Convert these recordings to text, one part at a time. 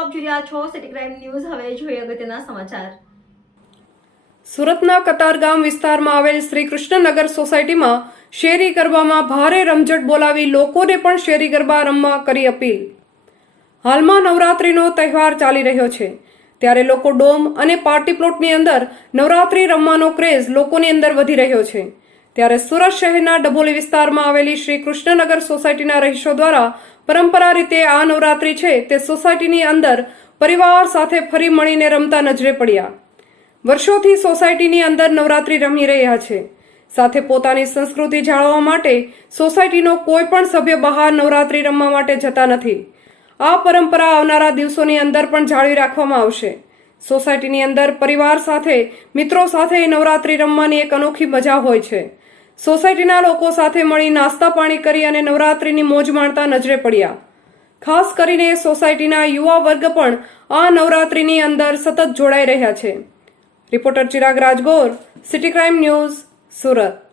આપ જોઈ રહ્યા છો સિટી ક્રાઇમ ન્યૂઝ હવે જોઈએ અગત્યના સમાચાર. સુરતના કતારગામ વિસ્તારમાં આવેલ શ્રી કૃષ્ણનગર સોસાયટીમાં શેરી ગરબામાં ભારે રમઝટ બોલાવી લોકોને પણ શેરી ગરબા રમવા કરી અપીલ. હાલમાં નવરાત્રીનો તહેવાર ચાલી રહ્યો છે. ત્યારે લોકો ડોમ અને પાર્ટી પ્લોટની અંદર નવરાત્રી રમવાનો ક્રેઝ લોકોની અંદર વધી રહ્યો છે. ત્યારે સુરત શહેરના ડબોલી વિસ્તારમાં આવેલી શ્રી કૃષ્ણનગર સોસાયટીના રહીશો દ્વારા પરંપરા રીતે આ નવરાત્રી છે તે સોસાયટીની અંદર પરિવાર સાથે ફરી મળીને રમતા નજરે પડ્યા. વર્ષોથી સોસાયટીની અંદર નવરાત્રી રમી રહ્યા છે. સાથે પોતાની સંસ્કૃતિ જાળવવા માટે સોસાયટીનો કોઈ પણ સભ્ય બહાર નવરાત્રી રમવા માટે જતા નથી. આ પરંપરા આવનારા દિવસોની અંદર પણ જાળવી રાખવામાં આવશે. સોસાયટીની અંદર પરિવાર સાથે, મિત્રો સાથે નવરાત્રી રમવાની એક અનોખી મજા હોય છે. સોસાયટીના લોકો સાથે મળી નાસ્તા પાણી કરી અને નવરાત્રીની મોજ માણતા નજરે પડ્યા. ખાસ કરીને સોસાયટીના યુવા વર્ગ પણ આ નવરાત્રીની અંદર સતત જોડાઈ રહ્યા છે. Reporter Chirag Rajgor, city crime news, Surat.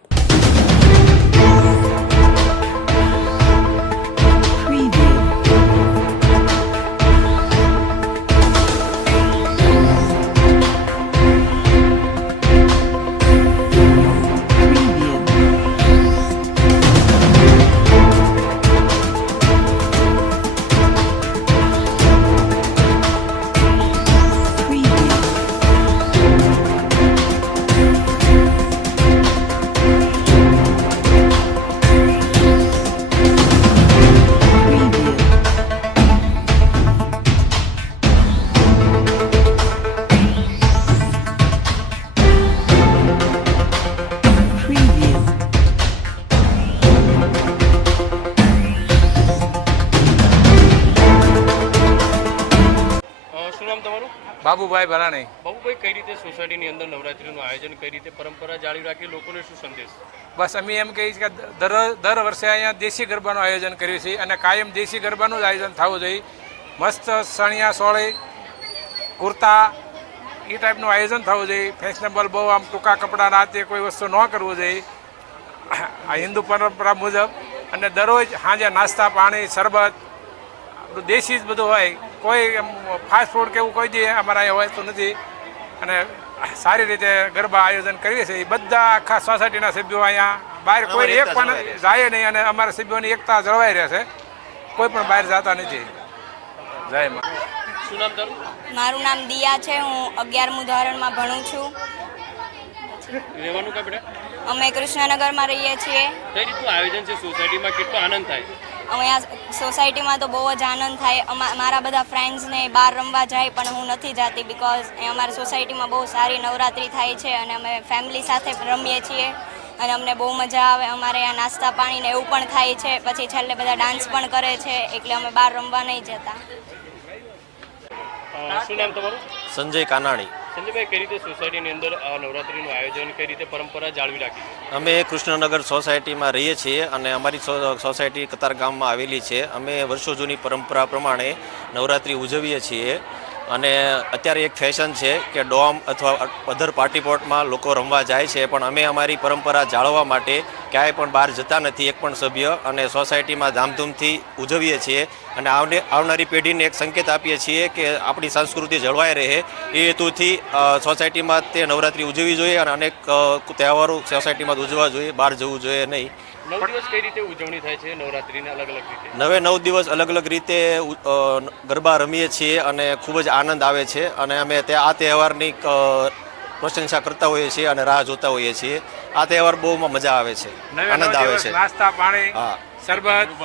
Babubhai Bharani Babubhai કઈ રીતે સોસાયટીની અંદર નવરાત્રીનું આયોજન કઈ રીતે પરંપરા જાળવી રાખી લોકોને શું સંદેશ? બસ અમે એમ કહીએ છીએ કે દર દર વર્ષે અહીંયા દેશી ગરબાનું આયોજન કર્યું છે અને કાયમ દેશી ગરબાનું જ આયોજન થવું જોઈએ. મસ્ત સણિયા સોળે કુર્તા એ ટાઈપનું આયોજન થવું જોઈએ. ફેશનેબલ બહુ આમ ટૂંકા કપડાં રાતે કોઈ વસ્તુ ન કરવું જોઈએ. આ હિન્દુ પરંપરા મુજબ અને દરરોજ સાંજે નાસ્તા પાણી શરબત આપણું દેશી જ બધું હોય કોઈ એમ ફાસ્ટ ફૂડ કે એવું કોઈ દી અમારા અહીંયા હોય તો નથી. અને સારી રીતે ગરબા આયોજન કરીએ છીએ. બધા આખા સોસાયટીના સભ્યો અહીંયા બહાર કોઈ એક પણ જાય નહીં અને અમારા સભ્યોની એકતા જળવાઈ રહેશે કોઈ પણ બહાર જતા નથી. જય મારું નામ દિયા છે. હું અગિયારમું ધોરણમાં ભણું છું. રહેવાનું કા બેટા? અમે કૃષ્ણનગરમાં રહીએ છીએ. કઈ રીતનું આયોજન છે? સોસાયટીમાં કેટલો આનંદ થાય? આ સોસાયટીમાં તો બહુ જ આનંદ થાય. મારા બધા ફ્રેન્ડ્સને બહાર રમવા જાય પણ હું નથી જાતી બિકોઝ અમારી સોસાયટીમાં બહુ સારી નવરાત્રિ થાય છે અને અમે ફેમિલી સાથે રમીએ છીએ અને અમને બહુ મજા આવે. અમારે આ નાસ્તા પાણીને એવું પણ થાય છે. પછી છેલ્લે બધા ડાન્સ પણ કરે છે એટલે અમે બહાર રમવા નહીં જતા. શું નામ તમારું? સંજય કાનાણી. સંજયભાઈ કઈ રીતે સોસાયટીની અંદર આ નવરાત્રીનું આયોજન કઈ રીતે પરંપરા જાળવી રાખી અમે કૃષ્ણનગર સોસાયટીમાં રહીએ છીએ અને અમારી સોસાયટી કતાર ગામમાં આવેલી છે. અમે વર્ષો જૂની પરંપરા પ્રમાણે નવરાત્રિ ઉજવીએ છીએ અને અત્યારે એક ફેશન છે કે ડોમ અથવા અધર પાર્ટી પ્લોટમાં લોકો રમવા જાય છે પણ અમે અમારી પરંપરા જાળવવા માટે ક્યાંય પણ બહાર જતા નથી એક પણ સભ્ય અને સોસાયટીમાં ધામધૂમથી ઉજવીએ છીએ અને આવને આવનારી પેઢીને એક સંકેત આપીએ છીએ કે આપણી સંસ્કૃતિ જળવાઈ રહે. એ હેતુથી સોસાયટીમાં તે નવરાત્રિ ઉજવવી જોઈએ અને અનેક તહેવારો સોસાયટીમાં ઉજવવા જોઈએ બહાર જવું જોઈએ નહીં. નવ દિવસ કઈ રીતે ઉજવણી થાય છે નવરાત્રીની અલગ અલગ રીતે? નવે નવ દિવસ અલગ અલગ રીતે ગરબા રમીએ છીએ અને ખૂબ જ આનંદ આવે છે અને અમે તે આ તહેવારની પ્રશંસા કરતા હોઈએ છીએ અને રાહ જોતા હોઈએ છીએ. આ તહેવાર બહુ મજા આવે છે. આનંદ આવે છે. નાસ્તા પાણી હા. શરબત.